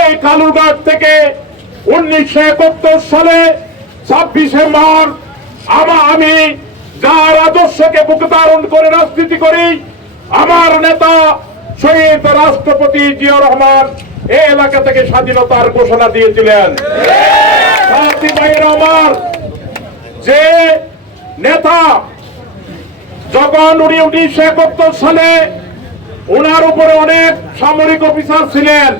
এই কালুরঘাট থেকে উনিশশো একাত্তর সালে ছাব্বিশে মার্চ আমা, আমি যার আদর্শকে বুকে ধারণ করে রাজনীতি করি, আমার নেতা শহীদ রাষ্ট্রপতি জিয়া রহমান এই এলাকা থেকে স্বাধীনতার ঘোষণা দিয়েছিলেন। আমার, যে নেতা যখন উনি উনিশশো একাত্তর সালে ওনার উপরে অনেক সামরিক অফিসার ছিলেন।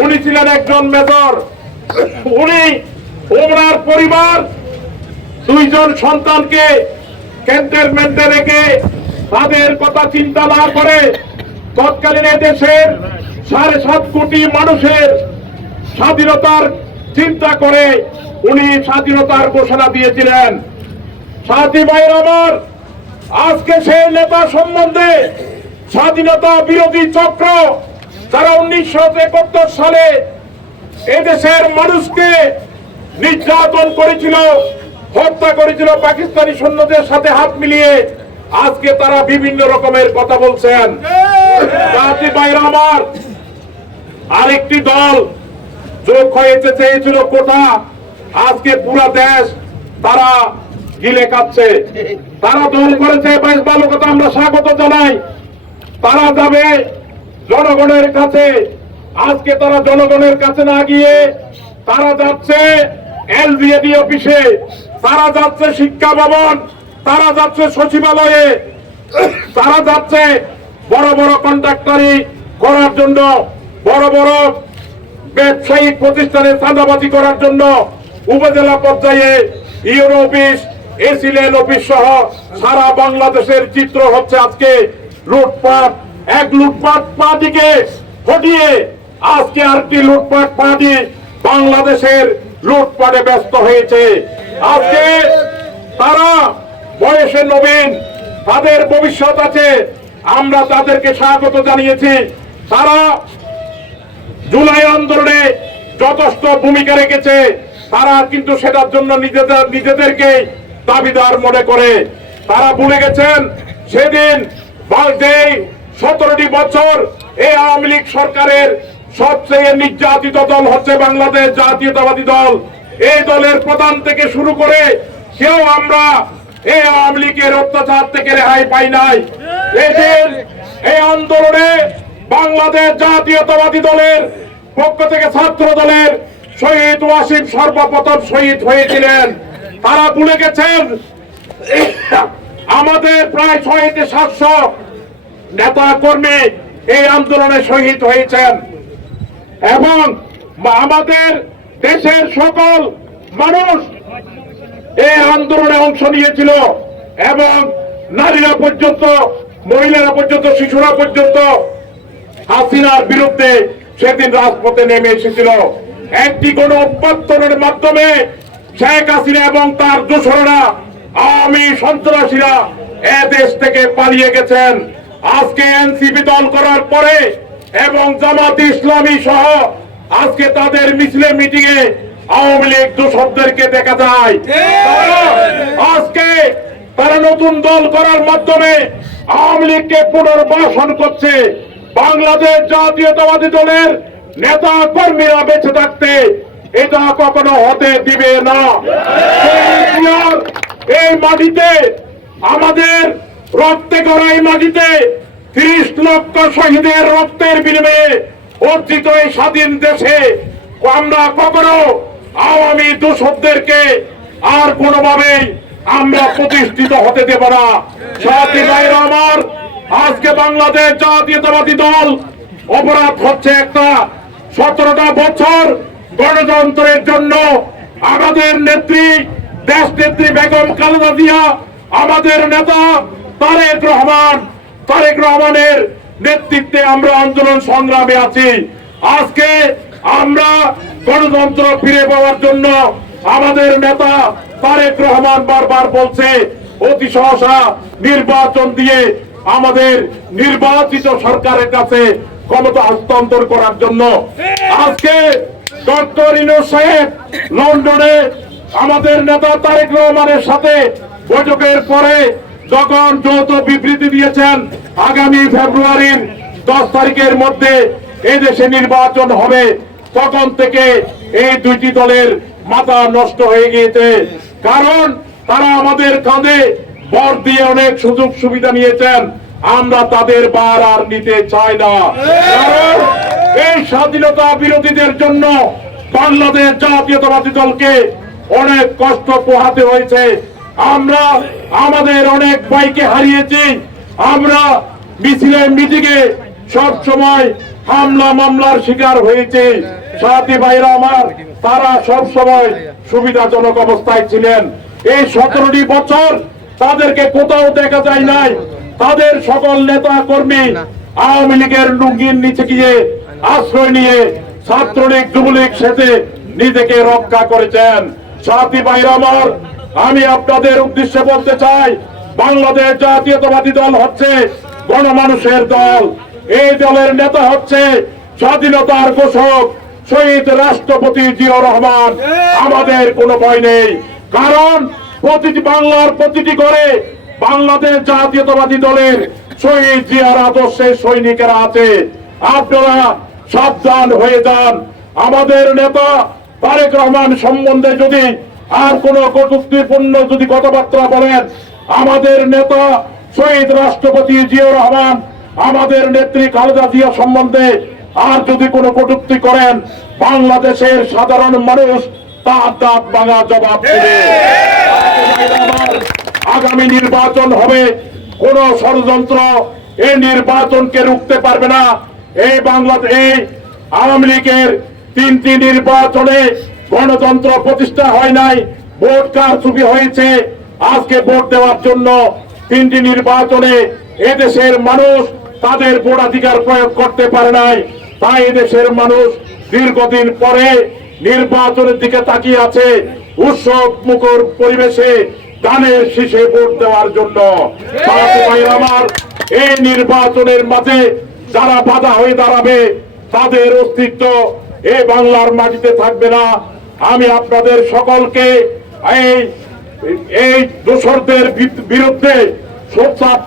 উনি ছিলেন একজন মেজর। উনি ওনার পরিবার। দুইজন সন্তানকে ক্যান্টনমেন্টে রেখে তাদের কথা চিন্তা না করে তৎকালীন দেশের সাড়ে সাত কোটি মানুষের স্বাধীনতার চিন্তা করে উনি স্বাধীনতার ঘোষণা দিয়েছিলেন। সাথী ভাইয়ের আমার, আজকে সেই নেতা সম্বন্ধে স্বাধীনতা বিরোধী চক্র যারা উনিশশো একাত্তর সালে এদেশের মানুষকে নির্যাতন করেছিল, হত্যা করেছিল পাকিস্তানি সৈন্যদের সাথে হাত মিলিয়ে, আজকে তারা বিভিন্ন রকমের কথা বলছেন। আমার, আরেকটি দল যোগ হয়েছে, চেয়েছিল কোটা। আজকে পুরা দেশ তারা গিলে কাচ্ছে তারা দল করেছে বেশ ভালো কথা আমরা স্বাগত জানাই। তারা যাবে জনগণের কাছে, আজকে তারা জনগণের কাছে না গিয়ে তারা যাচ্ছে এলবিএডি অফিসে, তারা যাচ্ছে শিক্ষা ভবন, তারা যাচ্ছে সচিবালয়ে, তারা যাচ্ছে বড় বড় কন্ট্রাক্টারি করার জন্য, বড় বড় ব্যবসায়িক প্রতিষ্ঠানে চাঁদাবাজি করার জন্য উপজেলা পর্যায়ে ইউরো অফিস এসিলেন অফিস সহ সারা বাংলাদেশের চিত্র হচ্ছে আজকে লুটপাট এক লুটপাট পার্টিকে হটিয়ে আজকে আরেকটি লুটপাট পার্টি বাংলাদেশের লুটপাটে ব্যস্ত হয়েছে। আজকে তারা বয়সে নবীন, তাদের ভবিষ্যৎ আছে, আমরা তাদেরকে স্বাগত জানিয়েছি। তারা জুলাই আন্দোলনে যথেষ্ট ভূমিকা রেখেছে, তারা কিন্তু সেটার জন্য নিজেদের, নিজেদেরকে দাবিদার মনে করে। তারা ভুলে গেছেন, সেদিন সতেরোটি বছর এই আওয়ামী লীগ সরকারের সবচেয়ে নির্যাতিত দল হচ্ছে বাংলাদেশ জাতীয়তাবাদী দল। এই দলের প্রধান থেকে শুরু করে কেউ আমরা এই আওয়ামী লীগের অত্যাচার থেকে রেহাই পাই নাই। এদের এই আন্দোলনে বাংলাদেশ জাতীয়তাবাদী দলের পক্ষ থেকে ছাত্র দলের শহীদ ওয়াসিম সর্বপ্রথম শহীদ হয়েছিলেন। তারা ভুলে গেছেন। আমাদের প্রায় ছয় সাতশো নেতা কর্মী এই আন্দোলনে শহীদ হয়েছেন। এবং আমাদের দেশের সকল মানুষ এই আন্দোলনে অংশ নিয়েছিল এবং নারীরা পর্যন্ত, মহিলারা পর্যন্ত, শিশুরা পর্যন্ত হাসিনার বিরুদ্ধে সেদিন রাজপথে নেমে এসেছিল। একটি কোন অভ্যর্থনের মাধ্যমে শেখ হাসিনা এবং তার দোসররা, আওয়ামী সন্ত্রাসীরা এ দেশ থেকে পালিয়ে গেছেন। আজকে এনসিপি দল করার পরে এবং জামাত ইসলামী সহ আজকে তাদের মিছিলে মিটিং এ আওয়ামী লীগ দোষরদেরকে দেখা যায়। আজকে তারা নতুন দল করার মাধ্যমে আওয়ামী লীগকে পুনর্বাসন করছে। বাংলাদেশ জাতীয়তাবাদী দলের নেতা কর্মীরা বেঁচে থাকতে এটা কখনো হতে দিবে না। এই মাটিতে আমাদের রক্তে গড়া এই মাটিতে ত্রিশ লক্ষ শহীদের রক্তের বিনিময়ে অর্জিত এই স্বাধীন দেশে আমরা কখনো আওয়ামী দোষকদেরকে আর কোনোভাবেই আমরা প্রতিষ্ঠিত হতে দেব না। আমার, আজকে বাংলাদেশ জাতীয়তাবাদী দল অপরাধ হচ্ছে একটা সতেরোটা বছর গণতন্ত্রের জন্য। আমাদের নেত্রী, দেশ নেত্রী বেগম খালেদা জিয়া, আমাদের নেতা তারেক রহমান, তারেক রহমানের নেতৃত্বে আমরা আন্দোলন সংগ্রামে আছি। আজকে আমরা গণতন্ত্র ফিরে পাওয়ার জন্য আমাদের নেতা তারেক রহমান বারবার বলছে, অতি সহসা নির্বাচন দিয়ে আমাদের নির্বাচিত সরকারের কাছে ক্ষমতা হস্তান্তর করার জন্য। আজকে ডক্টর ইনোজ সাহেব লন্ডনে আমাদের নেতা তারেক রহমানের সাথে বৈঠকের পরে যখন যৌথ বিবৃতি দিয়েছেন, আগামী ফেব্রুয়ারির দশ তারিখের মধ্যে এই দেশে নির্বাচন হবে, তখন থেকে এই দুইটি দলের মাথা নষ্ট হয়ে গিয়েছে। কারণ তারা আমাদের কাঁধে বর দিয়ে অনেক সুযোগ সুবিধা নিয়েছেন, আমরা তাদের বার আর নিতে চাই না। এই স্বাধীনতা বিরোধীদের জন্য বাংলাদেশ জাতীয়তাবাদী দলকে অনেক কষ্ট পোহাতে হয়েছে। আমরা আমাদের অনেক ভাইকে হারিয়েছি। আমরা মিছিলে মিটিংয়ে সব সময় হামলা মামলার শিকার হয়েছে। সাথী ভাইরা আমার, তারা সব সময় সুবিধাজনক অবস্থায় ছিলেন। এই সতেরোটি বছর তাদেরকে কোথাও দেখা যায় নাই। তাদের সকল নেতা কর্মী আওয়ামী লীগের লুঙ্গির নিচে গিয়ে আশ্রয় নিয়ে ছাত্রলীগ, যুবলীগ সেতে নিজেকে রক্ষা করেছেন। সাথী ভাইরা আমার আমি আপনাদের উদ্দেশ্যে বলতে চাই, বাংলাদেশ জাতীয়তাবাদী দল হচ্ছে গণমানুষের দল। এই দলের নেতা হচ্ছে স্বাধীনতার ঘোষক শহীদ রাষ্ট্রপতি জিয়াউর রহমান। আমাদের কোনো ভয় নেই, কারণ প্রতিটি বাংলার প্রতিটি ঘরে বাংলাদেশ জাতীয়তাবাদী দলের শহীদ জিয়ার আদর্শের সৈনিকেরা আছে। আপনারা সাবধান হয়ে যান। আমাদের নেতা তারেক রহমান সম্বন্ধে যদি আর কোন কটুক্তিপূর্ণ যদি কথাবার্তা বলেন, আমাদের নেতা শহীদ রাষ্ট্রপতি জিয়াউর রহমান, আমাদের নেত্রী খালেদা জিয়া সম্বন্ধে আর যদি কোনো কটুক্তি করেন, বাংলাদেশের সাধারণ মানুষ তার দাঁত ভাঙা জবাব দেবে। আগামী নির্বাচন হবে, কোন ষড়যন্ত্র এই নির্বাচনকে রুখতে পারবে না। এই বাংলাদেশ আওয়ামী লীগের তিনটি নির্বাচনে গণতন্ত্র প্রতিষ্ঠা হয় নাই। ভোট কার কারচুপি হয়েছে? আজকে ভোট দেওয়ার জন্য তিনটি নির্বাচনে এদেশের মানুষ তাদের ভোটাধিকার প্রয়োগ করতে পারে নাই। তাই এদেশের মানুষ দীর্ঘদিন পরে নির্বাচনের দিকে তাকিয়ে আছে উৎসব মুখর পরিবেশে গানের শীষে ভোট দেওয়ার জন্য। আমার, এই নির্বাচনের মাঝে যারা বাধা হয়ে দাঁড়াবে, তাদের অস্তিত্ব এ বাংলার মাটিতে থাকবে না। আমি আপনাদের সকলকে এই এই দোসরদের বি- বিরুদ্ধে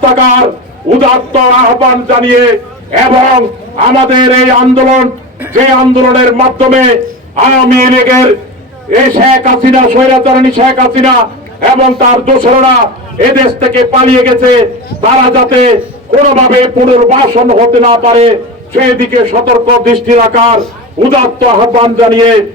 থাকার উদাত্ত আহ্বান জানিয়ে এবং আমাদের এই আন্দোলন, যে আন্দোলনের মাধ্যমে আওয়ামী লীগের এই শেখ হাসিনা, স্বৈরাচারণী শেখ হাসিনা এবং তার দোসররা এদেশ থেকে পালিয়ে গেছে, তারা যাতে কোনোভাবে পুনর্বাসন হতে না পারে, সেই দিকে সতর্ক দৃষ্টি রাখার উদাত্ত আহ্বান জানিয়ে